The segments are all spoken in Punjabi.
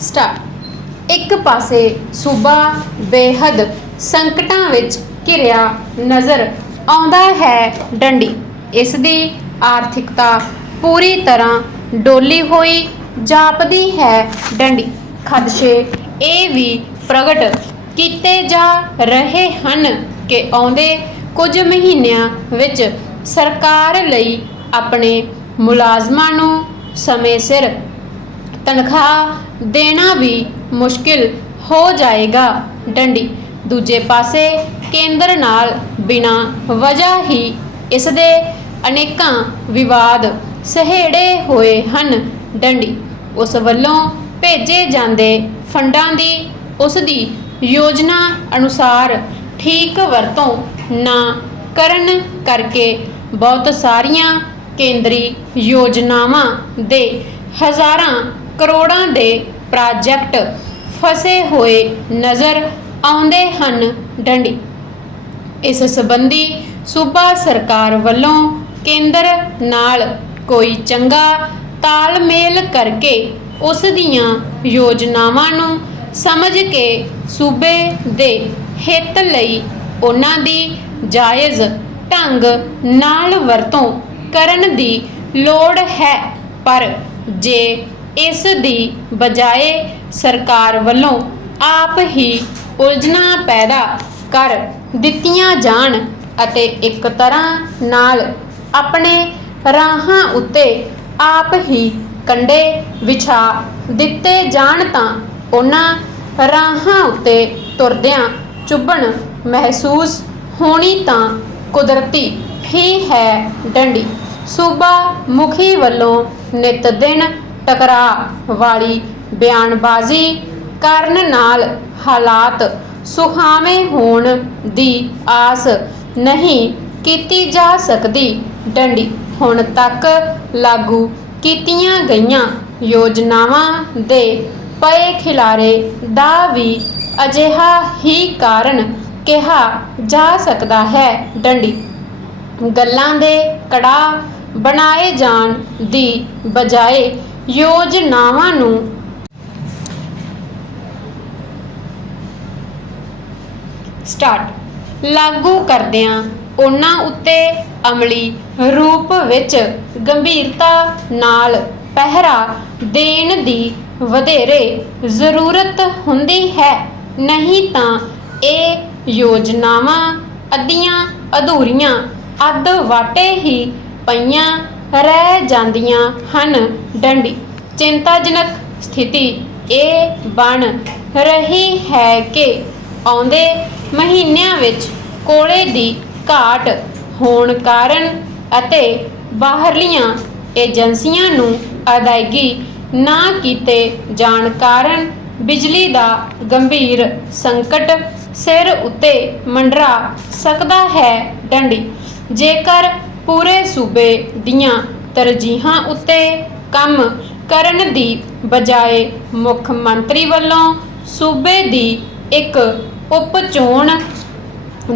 ਸਟਾਰਟ। ਇੱਕ ਪਾਸੇ ਸੂਬਾ ਬੇਹੱਦ ਸੰਕਟਾਂ ਵਿੱਚ ਘਿਰਿਆ ਨਜ਼ਰ ਆਉਂਦਾ ਹੈ ਡੰਡੀ। ਇਸ ਦੀ ਆਰਥਿਕਤਾ ਪੂਰੀ ਤਰ੍ਹਾਂ ਡੋਲੀ ਹੋਈ ਜਾਪਦੀ ਹੈ ਡੰਡੀ। ਖਦਸ਼ੇ ਇਹ ਵੀ ਪ੍ਰਗਟ ਕੀਤੇ ਜਾ ਰਹੇ ਹਨ ਕਿ ਆਉਂਦੇ ਕੁਝ ਮਹੀਨਿਆਂ ਵਿੱਚ ਸਰਕਾਰ ਲਈ ਆਪਣੇ ਮੁਲਾਜ਼ਮਾਂ ਨੂੰ ਸਮੇਂ ਸਿਰ ਤਨਖਾਹ ਦੇਣਾ ਵੀ ਮੁਸ਼ਕਿਲ ਹੋ ਜਾਏਗਾ। ਡੰਡੀ, ਦੂਜੇ ਪਾਸੇ ਕੇਂਦਰ ਨਾਲ ਬਿਨਾਂ ਵਜ੍ਹਾ ਹੀ ਇਸ ਦੇ ਅਨੇਕਾਂ ਵਿਵਾਦ ਸਹੇੜੇ ਹੋਏ ਹਨ। ਡੰਡੀ, ਉਸ ਵੱਲੋਂ ਭੇਜੇ ਜਾਂਦੇ ਫੰਡਾਂ ਦੀ ਉਸ ਦੀ ਯੋਜਨਾ ਅਨੁਸਾਰ ਠੀਕ ਵਰਤੋਂ ਨਾ ਕਰਨ ਕਰਕੇ ਬਹੁਤ ਸਾਰੀਆਂ ਕੇਂਦਰੀ ਯੋਜਨਾਵਾਂ ਦੇ ਹਜ਼ਾਰਾਂ ਕਰੋੜਾਂ ਦੇ ਪ੍ਰਾਜੈਕਟ ਫਸੇ ਹੋਏ ਨਜ਼ਰ ਆਉਂਦੇ ਹਨ। ਡੰਡੀ। ਇਸ ਸੰਬੰਧੀ ਸੂਬਾ ਸਰਕਾਰ ਵੱਲੋਂ ਕੇਂਦਰ ਨਾਲ ਕੋਈ ਚੰਗਾ ਤਾਲਮੇਲ ਕਰਕੇ ਉਸ ਦੀਆਂ ਯੋਜਨਾਵਾਂ ਨੂੰ ਸਮਝ ਕੇ ਸੂਬੇ ਦੇ ਹਿੱਤ ਲਈ ਉਹਨਾਂ ਦੀ ਜਾਇਜ਼ ਢੰਗ ਨਾਲ ਵਰਤੋਂ ਕਰਨ ਦੀ ਲੋੜ ਹੈ। ਪਰ ਜੇ ਇਸ ਦੀ ਬਜਾਏ ਸਰਕਾਰ ਵੱਲੋਂ ਆਪ ਹੀ ਉਲਝਣਾ ਪੈਦਾ ਕਰ ਦਿੱਤੀਆਂ ਜਾਣ ਅਤੇ ਇੱਕ ਤਰ੍ਹਾਂ ਨਾਲ ਆਪਣੇ ਰਾਹਾਂ ਉੱਤੇ ਆਪ ਹੀ ਕੰਡੇ ਵਿਛਾ ਦਿੱਤੇ ਜਾਣ ਤਾਂ ਉਹਨਾਂ ਰਾਹਾਂ ਉੱਤੇ ਤੁਰਦਿਆਂ ਚੁੱਭਣ ਮਹਿਸੂਸ ਹੋਣੀ ਤਾਂ ਕੁਦਰਤੀ ਹੀ ਹੈ ਡੰਡੀ। ਸੂਬਾ ਮੁਖੀ ਵੱਲੋਂ ਨਿਤ ਦਿਨ ਟਕਰਾਅ ਵਾਲੀ ਬਿਆਨਬਾਜ਼ੀ ਕਰਨ ਨਾਲ ਹਾਲਾਤ ਸੁਖਾਵੇਂ ਹੋਣ ਦੀ ਆਸ ਨਹੀਂ ਕੀਤੀ ਜਾ ਸਕਦੀ। ਡੰਡੀ, ਹੁਣ ਤੱਕ ਲਾਗੂ ਕੀਤੀਆਂ ਗਈਆਂ ਯੋਜਨਾਵਾਂ ਦੇ ਪਏ ਖਿਲਾਰੇ ਦਾ ਵੀ ਅਜਿਹਾ ਹੀ ਕਾਰਨ ਕਿਹਾ ਜਾ ਸਕਦਾ ਹੈ। ਡੰਡੀ, ਗੱਲਾਂ ਦੇ ਕੜਾਹ ਬਣਾਏ ਜਾਣ ਦੀ ਬਜਾਏ ਯੋਜਨਾਵਾਂ ਨੂੰ ਸਟਾਰਟ ਲਾਗੂ ਕਰਦਿਆਂ ਉਹਨਾਂ ਉੱਤੇ ਅਮਲੀ ਰੂਪ ਵਿੱਚ ਗੰਭੀਰਤਾ ਨਾਲ ਪਹਿਰਾ ਦੇਣ ਦੀ ਵਧੇਰੇ ਜ਼ਰੂਰਤ ਹੁੰਦੀ ਹੈ। ਨਹੀਂ ਤਾਂ ਇਹ ਯੋਜਨਾਵਾਂ ਅੱਧੀਆਂ ਅਧੂਰੀਆਂ ਅੱਧ ਵਾਟੇ ਹੀ ਪਈਆਂ ਰਹਿ ਜਾਂਦੀਆਂ ਹਨ। ਡੰਡੀ, ਚਿੰਤਾਜਨਕ ਸਥਿਤੀ, ਇਹ ਬਣ ਰਹੀ ਹੈ ਕਿ ਆਉਂਦੇ ਮਹੀਨਿਆਂ ਵਿੱਚ ਕੋਲੇ ਦੀ ਘਾਟ ਹੋਣ ਕਾਰਨ ਅਤੇ ਬਾਹਰਲੀਆਂ ਏਜੰਸੀਆਂ ਨੂੰ ਅਦਾਇਗੀ ਨਾ ਕੀਤੇ ਜਾਣ ਕਾਰਨ ਬਿਜਲੀ ਦਾ ਗੰਭੀਰ ਸੰਕਟ ਸਿਰ ਉੱਤੇ ਮੰਡਰਾ ਸਕਦਾ ਹੈ। ਡੰਡੀ, ਜੇਕਰ ਪੂਰੇ ਸੂਬੇ ਦੀਆਂ ਤਰਜੀਹਾਂ ਉੱਤੇ ਕੰਮ ਕਰਨ ਦੀ ਬਜਾਏ ਮੁੱਖ ਮੰਤਰੀ ਵੱਲੋਂ ਸੂਬੇ ਦੀ ਇੱਕ ਉਪ ਚੋਣ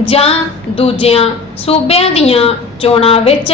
ਜਾਂ ਦੂਜਿਆਂ ਸੂਬਿਆਂ ਦੀਆਂ ਚੋਣਾਂ ਵਿੱਚ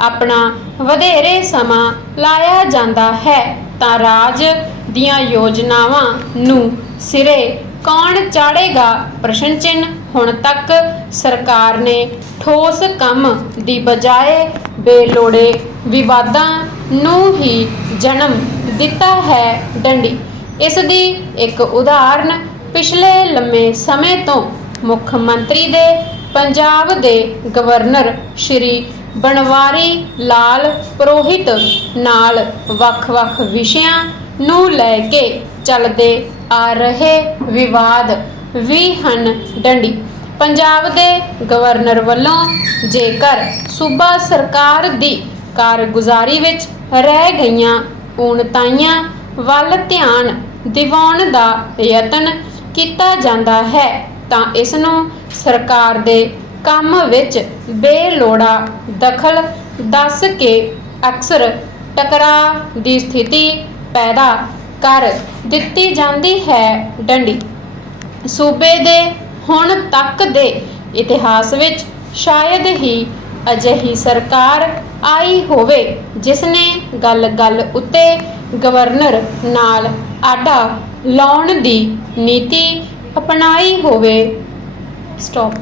ਆਪਣਾ ਵਧੇਰੇ ਸਮਾਂ ਲਾਇਆ ਜਾਂਦਾ ਹੈ ਤਾਂ ਰਾਜ ਦੀਆਂ ਯੋਜਨਾਵਾਂ ਨੂੰ ਸਿਰੇ ਕੌਣ ਚਾੜੇਗਾ? ਪ੍ਰਸ਼ਨ ਚਿੰਨ੍ਹ ਹੁਣ ਤੱਕ ਸਰਕਾਰ ਨੇ ਠੋਸ ਕੰਮ ਦੀ ਬਜਾਏ ਬੇਲੋੜੇ ਵਿਵਾਦਾਂ ਨੂੰ ਹੀ ਜਨਮ ਦਿੱਤਾ ਹੈ ਡੰਡੀ। ਇਸ ਦੀ ਇੱਕ ਉਦਾਹਰਨ ਪਿਛਲੇ ਲੰਮੇ ਸਮੇਂ ਤੋਂ ਮੁੱਖ ਮੰਤਰੀ ਦੇ ਪੰਜਾਬ ਦੇ ਗਵਰਨਰ ਸ਼੍ਰੀ ਬਨਵਾਰੀ ਲਾਲ ਪ੍ਰੋਹਿਤ ਨਾਲ ਵੱਖ-ਵੱਖ ਵਿਸ਼ਿਆਂ ਨੂੰ ਲੈ ਕੇ ਚੱਲਦੇ ਆ ਰਹੇ ਵਿਵਾਦ ਵੀ ਹਨ ਡੰਡੀ। ਪੰਜਾਬ ਦੇ ਗਵਰਨਰ ਵੱਲੋਂ ਜੇਕਰ ਸੂਬਾ ਸਰਕਾਰ ਦੀ ਕਾਰਗੁਜ਼ਾਰੀ ਵਿੱਚ ਰਹਿ ਗਈਆਂ ਊਣਤਾਈਆਂ ਵੱਲ ਧਿਆਨ ਦਿਵਾਉਣ ਦਾ ਯਤਨ ਕੀਤਾ ਜਾਂਦਾ ਹੈ, ਤਾਂ ਇਸ ਨੂੰ ਸਰਕਾਰ ਦੇ ਕੰਮ ਵਿੱਚ ਬੇਲੋੜਾ ਦਖਲ ਦੱਸ ਕੇ ਅਕਸਰ ਟਕਰਾਅ ਦੀ ਸਥਿਤੀ ਪੈਦਾ ਕਰ ਦਿੱਤੀ ਜਾਂਦੀ ਹੈ। ਡੰਡੀ ਸੂਬੇ ਦੇ ਹੁਣ ਤੱਕ ਦੇ ਇਤਿਹਾਸ ਵਿੱਚ ਸ਼ਾਇਦ ਹੀ ਅਜਿਹੀ ਸਰਕਾਰ ਆਈ ਹੋਵੇ ਜਿਸ ਨੇ ਗੱਲ-ਗੱਲ ਉੱਤੇ ਗਵਰਨਰ ਨਾਲ ਆਡਾ ਲਾਉਣ ਦੀ ਨੀਤੀ ਅਪਣਾਈ ਹੋਵੇ। ਸਟਾਪ